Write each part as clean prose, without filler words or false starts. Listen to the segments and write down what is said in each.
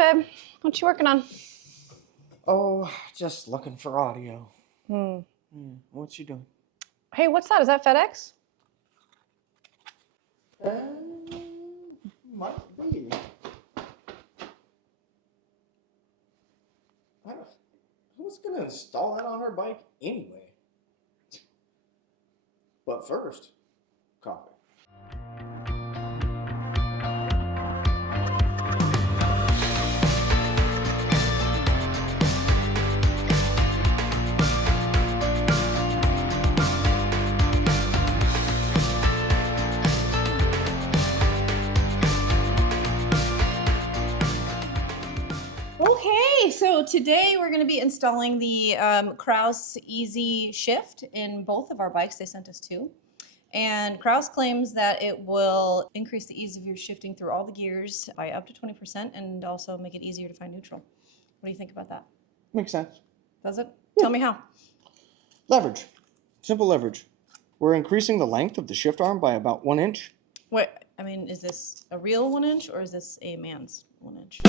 babe. What you working on? Oh, just looking for audio. Hmm. What you doing? Hey, what's that? Is that FedEx? Might be. Who's gonna install that on her bike anyway? But first, coffee. Okay, so today we're going to be installing the Kraus Easy Shift in both of our bikes. They sent us two. And Kraus claims that it will increase the ease of your shifting through all the gears by up to 20% and also make it easier to find neutral. What do you think about that? Makes sense. Does it? Yeah. Tell me how. Leverage. Simple leverage. We're increasing the length of the shift arm by about 1 inch. Wait, I mean, is this a real 1 inch or is this a man's 1 inch?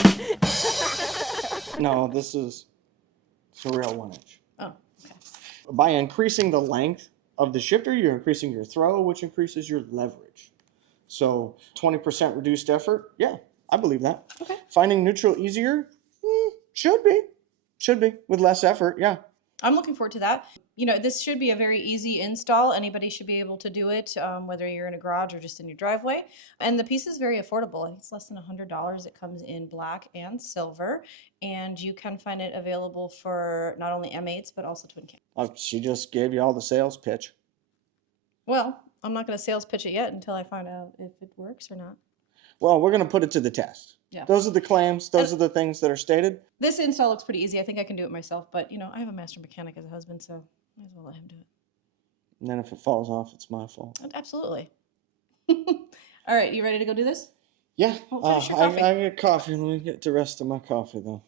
No, it's a real 1 inch. Oh, okay. By increasing the length of the shifter, you're increasing your throw, which increases your leverage. So 20% reduced effort, yeah, I believe that. Okay. Finding neutral easier, should be with less effort, yeah. I'm looking forward to that. You know, this should be a very easy install. Anybody should be able to do it, whether you're in a garage or just in your driveway. And the piece is very affordable. I think it's less than $100. It comes in black and silver, and you can find it available for not only M8s, but also twin cam. She just gave you all the sales pitch. Well, I'm not going to sales pitch it yet until I find out if it works or not. Well, we're going to put it to the test. Yeah. Those are the claims. Those are the things that are stated. This install looks pretty easy. I think I can do it myself, but you know, I have a master mechanic as a husband, so might as well let him do it. And then if it falls off, it's my fault. Absolutely. All right, you ready to go do this? Yeah. Oh, finish your coffee. I get coffee. Let me get the rest of my coffee, though.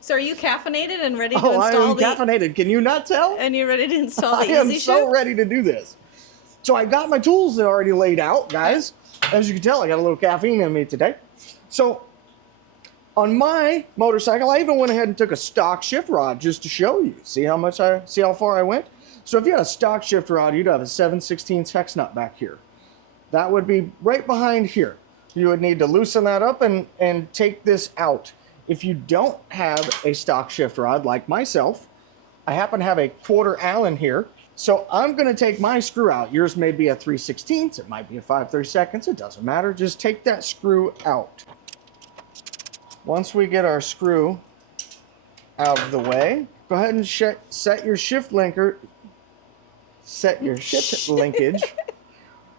So are you caffeinated and ready to install I am caffeinated. Can you not tell? And you're ready to install the Easy I am Shift? so ready to do this. So I got my tools already laid out, guys. As you can tell, I got a little caffeine in me today. So on my motorcycle, I even went ahead and took a stock shift rod just to show you. See how far I went? So if you had a stock shift rod, you'd have a 7/16 hex nut back here. That would be right behind here. You would need to loosen that up and take this out. If you don't have a stock shift rod like myself, I happen to have a 1/4 Allen here. So I'm going to take my screw out. Yours may be a 3/16, it might be a 5/32, it doesn't matter. Just take that screw out. Once we get our screw out of the way, go ahead and set your shift linkage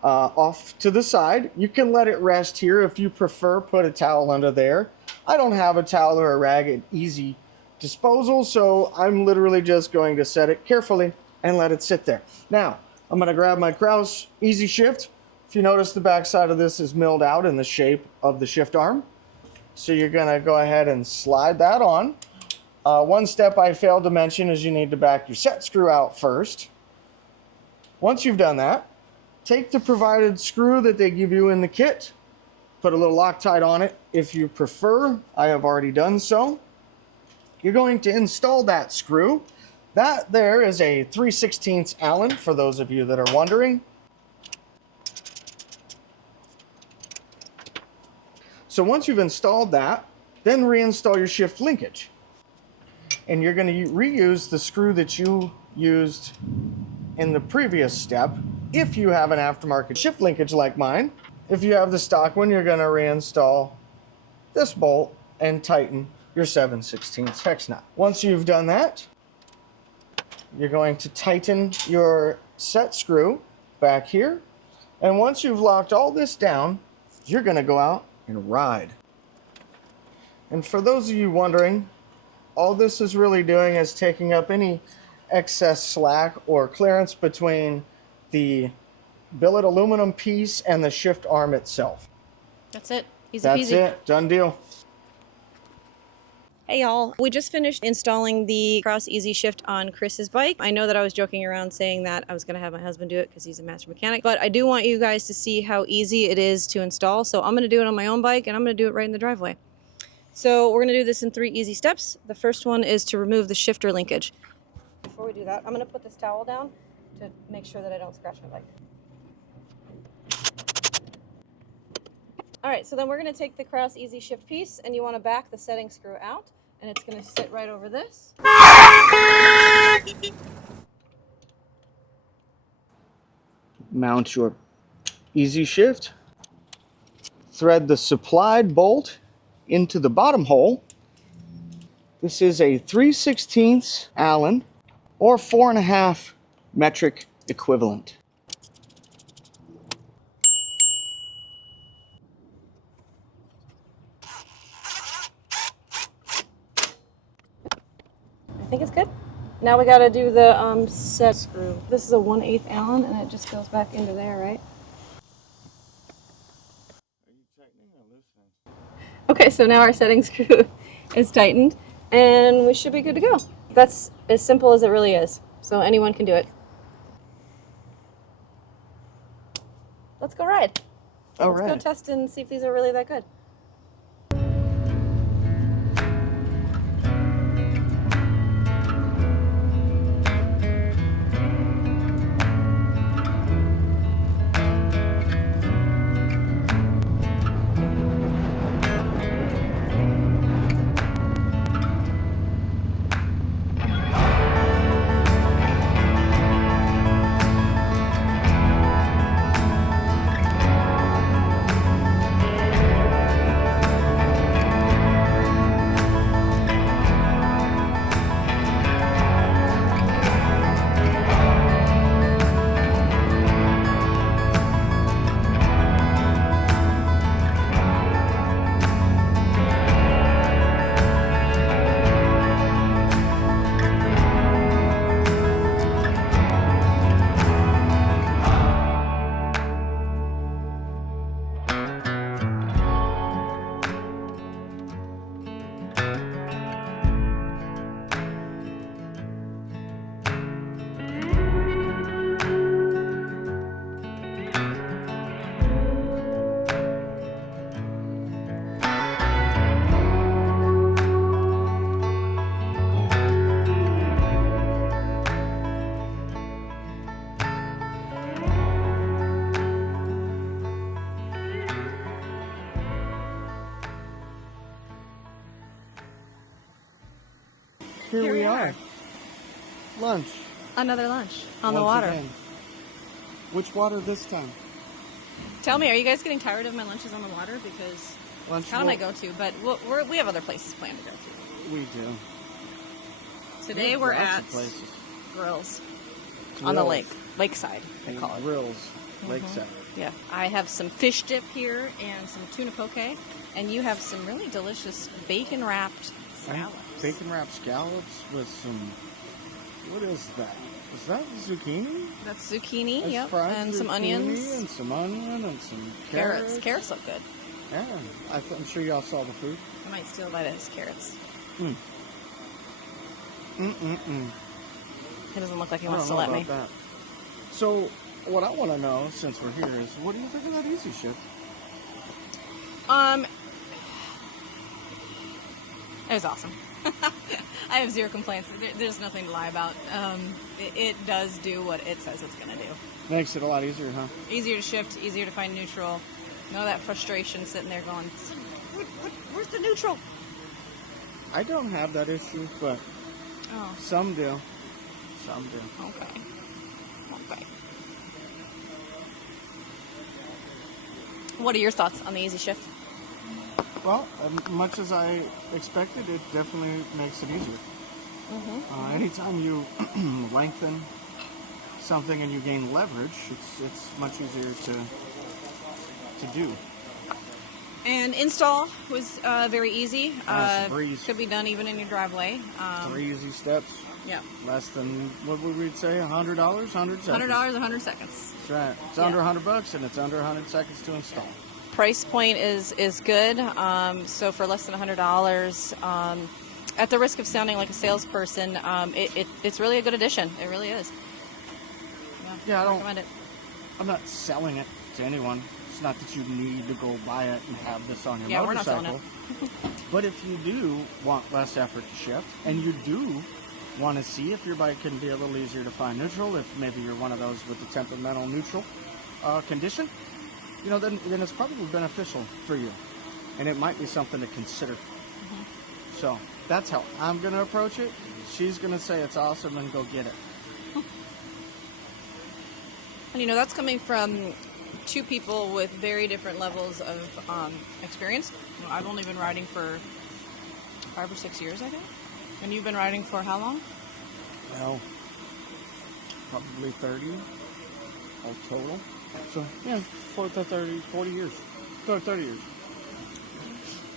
off to the side. You can let it rest here. If you prefer, put a towel under there. I don't have a towel or a rag at easy disposal, so I'm literally just going to set it carefully and let it sit there. Now, I'm going to grab my Kraus Easy Shift. If you notice, the back side of this is milled out in the shape of the shift arm. So you're going to go ahead and slide that on. One step I failed to mention is you need to back your set screw out first. Once you've done that, take the provided screw that they give you in the kit, put a little Loctite on it if you prefer. I have already done so. You're going to install that screw. That there is a 3/16 Allen, for those of you that are wondering. So once you've installed that, then reinstall your shift linkage. And you're going to reuse the screw that you used in the previous step if you have an aftermarket shift linkage like mine. If you have the stock one, you're going to reinstall this bolt and tighten your 7/16 hex nut. Once you've done that, you're going to tighten your set screw back here. And once you've locked all this down, you're going to go out and ride. And for those of you wondering, all this is really doing is taking up any excess slack or clearance between the billet aluminum piece and the shift arm itself. That's it. Easy That's peasy. it. Done deal. Hey y'all, we just finished installing the Kraus Easy Shift on Chris's bike. I know that I was joking around saying that I was going to have my husband do it because he's a master mechanic, but I do want you guys to see how easy it is to install. So I'm going to do it on my own bike and I'm going to do it right in the driveway. So we're going to do this in 3 easy steps. The first one is to remove the shifter linkage. Before we do that, I'm going to put this towel down to make sure that I don't scratch my bike. All right, so then we're going to take the Kraus Easy Shift piece and you want to back the setting screw out and it's going to sit right over this. Mount your Easy Shift. Thread the supplied bolt into the bottom hole. This is a 3/16 Allen or 4.5 metric equivalent. I think it's good. Now we got to do the set screw. This is a 1/8 Allen and it just goes back into there, right? Okay, so now our setting screw is tightened and we should be good to go. That's as simple as it really is. So anyone can do it. Let's go ride. Let's go test and see if these are really that good. Here we are. Lunch. Another lunch on the Once water. again. Which water this time? Tell me, are you guys getting tired of my lunches on the water? Because Lunch it's kind of my go-to, but we have other places planned to go to. We do. Today we're at Grills on the lake, lakeside, they call it. Grills, lakeside. Yeah, I have some fish dip here and some tuna poke, and you have some really delicious bacon-wrapped salads. Bacon-wrapped scallops with some, what is that? Is that zucchini? That's zucchini, That's yep, fried and some zucchini onions. And some onion and some Carrots. Carrots look good. Yeah, I'm sure y'all saw the food. I might steal a bite of his carrots. He doesn't look like he wants to let me. That. So, what I want to know, since we're here, is what do you think of that Easy Shift? It was awesome. I have zero complaints. There's nothing to lie about. It does do what it says it's going to do. Makes it a lot easier, huh? Easier to shift, easier to find neutral. None of that frustration sitting there going, where's the neutral? I don't have that issue, but some do. Some do. Okay. What are your thoughts on the Easy Shift? Well, as much as I expected, it definitely makes it easier. Anytime you lengthen something and you gain leverage, it's much easier to do. And install was very easy. Breeze. Could be done even in your driveway. 3 easy steps. Yeah. Less than, what would we say, $100? 100 seconds. $100, 100 seconds. That's right. It's under $100 and it's under 100 seconds to install. Price point is good. So for less than $100, at the risk of sounding like a salesperson, it's really a good addition. It really is. Yeah, I recommend it. I'm not selling it to anyone. It's not that you need to go buy it and have this on your Yeah, motorcycle. we're not selling it. But if you do want less effort to shift, and you do want to see if your bike can be a little easier to find neutral, if maybe you're one of those with the temperamental neutral condition, then it's probably beneficial for you, and it might be something to consider. So that's how I'm going to approach it. She's going to say it's awesome and go get it. And that's coming from two people with very different levels of experience. I've only been riding for 5 or 6 years, I think. And you've been riding for how long? Well, probably 30 all total. So, yeah, 40 years. 30 years.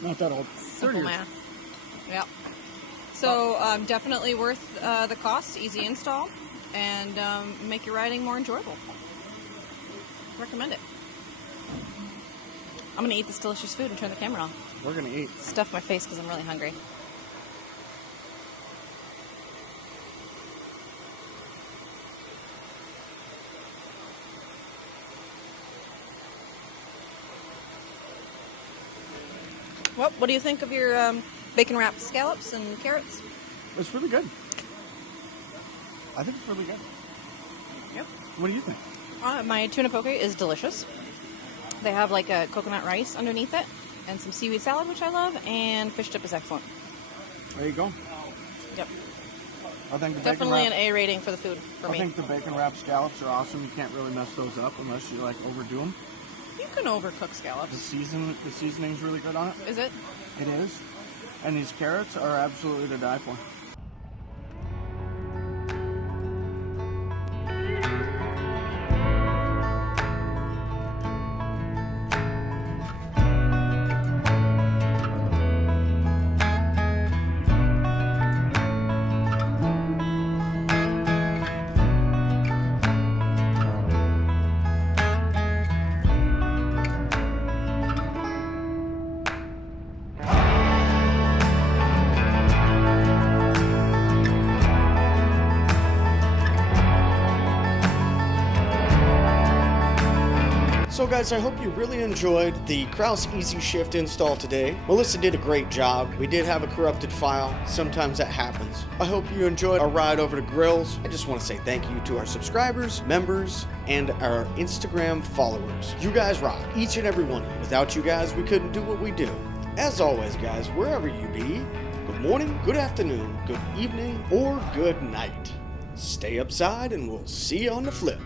Not that old. 30 Simple years. math. Yeah. So, definitely worth the cost, easy install, and make your riding more enjoyable. Recommend it. I'm gonna eat this delicious food and turn the camera off. We're gonna eat. Stuff my face because I'm really hungry. Well, what do you think of your bacon wrapped scallops and carrots? It's really good. I think it's really good. Yep. What do you think? My tuna poke is delicious. They have like a coconut rice underneath it and some seaweed salad, which I love, and fish dip is excellent. There you go. Yep. I think Definitely an A rating for the food for me. I think the bacon wrapped scallops are awesome. You can't really mess those up unless you overdo them. You can overcook scallops. The seasoning's really good on it. Is it? It is. And these carrots are absolutely to die for. So guys, I hope you really enjoyed the Kraus Easy Shift install today. Melissa did a great job. We did have a corrupted file. Sometimes that happens. I hope you enjoyed our ride over to Grills. I just want to say thank you to our subscribers, members, and our Instagram followers. You guys rock, each and every one of you. Without you guys, we couldn't do what we do. As always, guys, wherever you be, good morning, good afternoon, good evening, or good night. Stay upside and we'll see you on the flip.